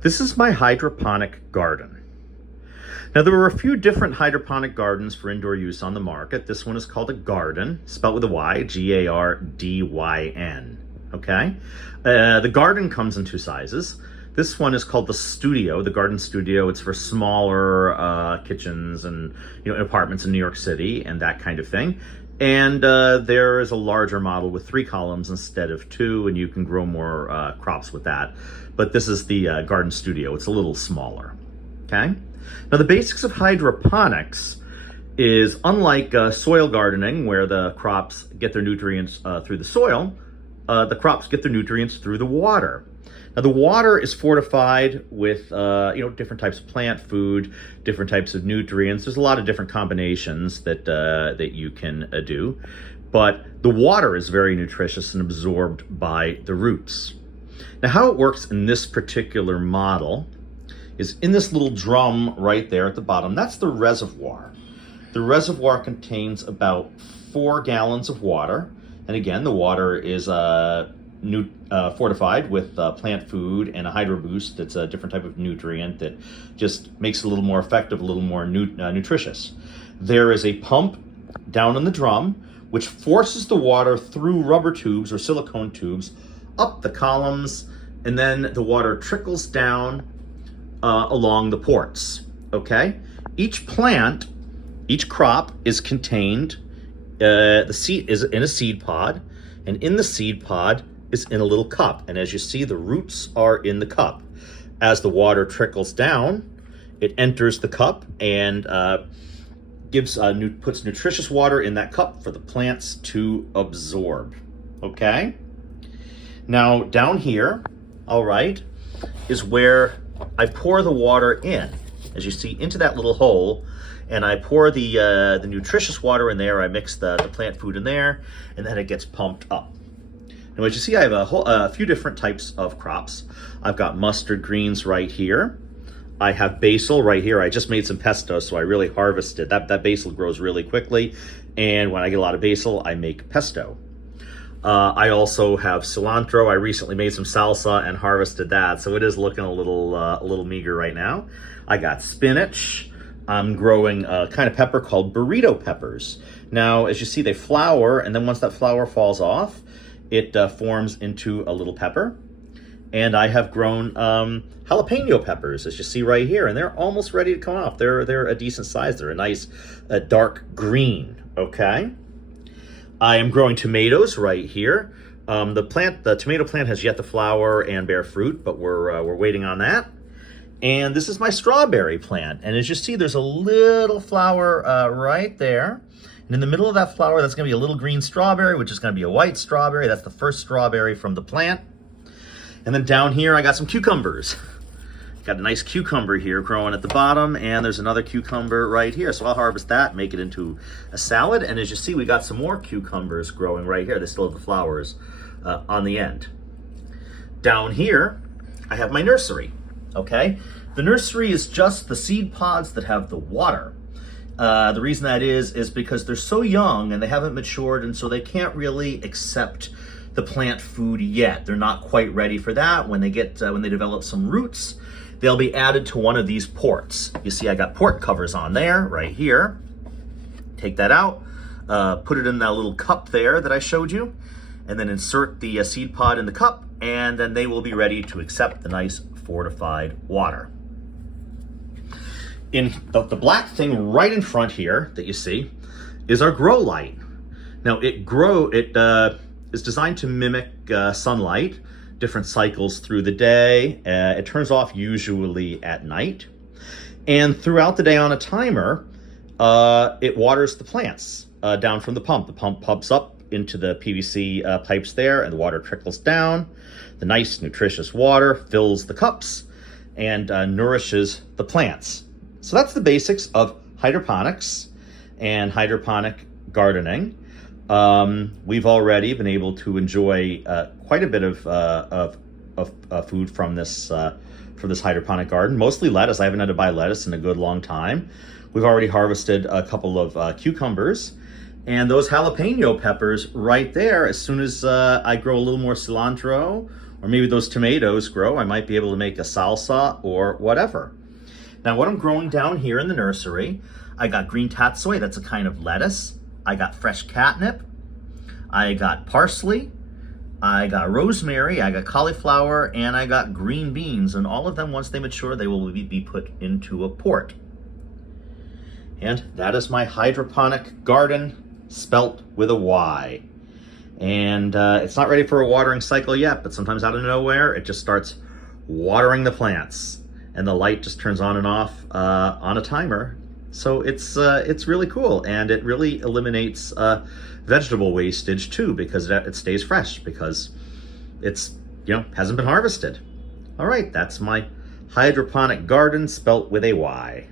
This is my hydroponic garden. Now, there were a few different hydroponic gardens for indoor use on the market. This one is called a Gardyn, spelled with a Y, Gardyn, okay? The Gardyn comes in two sizes. This one is called the Studio, the Gardyn Studio. It's for smaller kitchens and apartments in New York City and that kind of thing. And there is a larger model with 3 columns instead of 2, and you can grow more crops with that. But this is the Gardyn Studio. It's a little smaller, okay? Now, the basics of hydroponics is unlike soil gardening, where the crops get their nutrients through the soil, the crops get their nutrients through the water. Now, the water is fortified with different types of plant food, different types of nutrients. There's a lot of different combinations that you can do, but the water is very nutritious and absorbed by the roots. Now, how it works in this particular model is in this little drum right there at the bottom. That's the reservoir. The reservoir contains about 4 gallons of water, and again, the water is fortified with plant food and a hydro boost. That's a different type of nutrient that just makes it a little more effective, a little more nutritious. There is a pump down in the drum which forces the water through rubber tubes or silicone tubes up the columns, and then the water trickles down along the ports, okay? Each plant, each crop is contained, the seed is in a seed pod, and in the seed pod is in a little cup. And as you see, the roots are in the cup. As the water trickles down, it enters the cup and puts nutritious water in that cup for the plants to absorb, okay? Now, down here, all right, is where I pour the water in, as you see, into that little hole, and I pour the nutritious water in there. I mix the plant food in there, and then it gets pumped up. Now, as you see, I have a few different types of crops. I've got mustard greens right here. I have basil right here. I just made some pesto, so I really harvested. That basil grows really quickly, and when I get a lot of basil, I make pesto. I also have cilantro. I recently made some salsa and harvested that, so it is looking a little meager right now. I got spinach. I'm growing a kind of pepper called burrito peppers. Now, as you see, they flower, and then once that flower falls off, it forms into a little pepper. And I have grown jalapeno peppers, as you see right here, and they're almost ready to come off. They're a decent size. They're a nice dark green, okay? I am growing tomatoes right here. The tomato plant has yet to flower and bear fruit, but we're waiting on that. And this is my strawberry plant. And as you see, there's a little flower right there. And in the middle of that flower, that's gonna be a little green strawberry, which is gonna be a white strawberry. That's the first strawberry from the plant. And then down here, I got some cucumbers. Got a nice cucumber here growing at the bottom, and there's another cucumber right here. So I'll harvest that, make it into a salad. And as you see, we got some more cucumbers growing right here. They still have the flowers on the end. Down here, I have my nursery, okay? The nursery is just the seed pods that have the water. The reason that is because they're so young and they haven't matured, and so they can't really accept the plant food yet. They're not quite ready for that. When they develop some roots, they'll be added to one of these ports. You see, I got port covers on there, right here. Take that out, put it in that little cup there that I showed you, and then insert the seed pod in the cup, and then they will be ready to accept the nice fortified water. In the black thing right in front here that you see is our grow light. Now, it is designed to mimic sunlight, different cycles through the day. It turns off usually at night. And throughout the day on a timer, it waters the plants down from the pump. The pump pumps up into the PVC pipes there, and the water trickles down. The nice, nutritious water fills the cups and nourishes the plants. So that's the basics of hydroponics and hydroponic gardening. We've already been able to enjoy quite a bit of food from this hydroponic garden, mostly lettuce. I haven't had to buy lettuce in a good long time. We've already harvested a couple of cucumbers, and those jalapeno peppers right there, as soon as I grow a little more cilantro or maybe those tomatoes grow, I might be able to make a salsa or whatever. Now what I'm growing down here in the nursery, I got green tatsoi, that's a kind of lettuce. I got fresh catnip. I got parsley. I got rosemary. I got cauliflower, and I got green beans. And all of them, once they mature, they will be put into a port. And that is my hydroponic garden, spelt with a Y. And it's not ready for a watering cycle yet, but sometimes out of nowhere, it just starts watering the plants. And the light just turns on and off on a timer. So it's really cool, and it really eliminates vegetable wastage too, because it stays fresh, because it's, hasn't been harvested. All right, that's my hydroponic garden, spelt with a Y.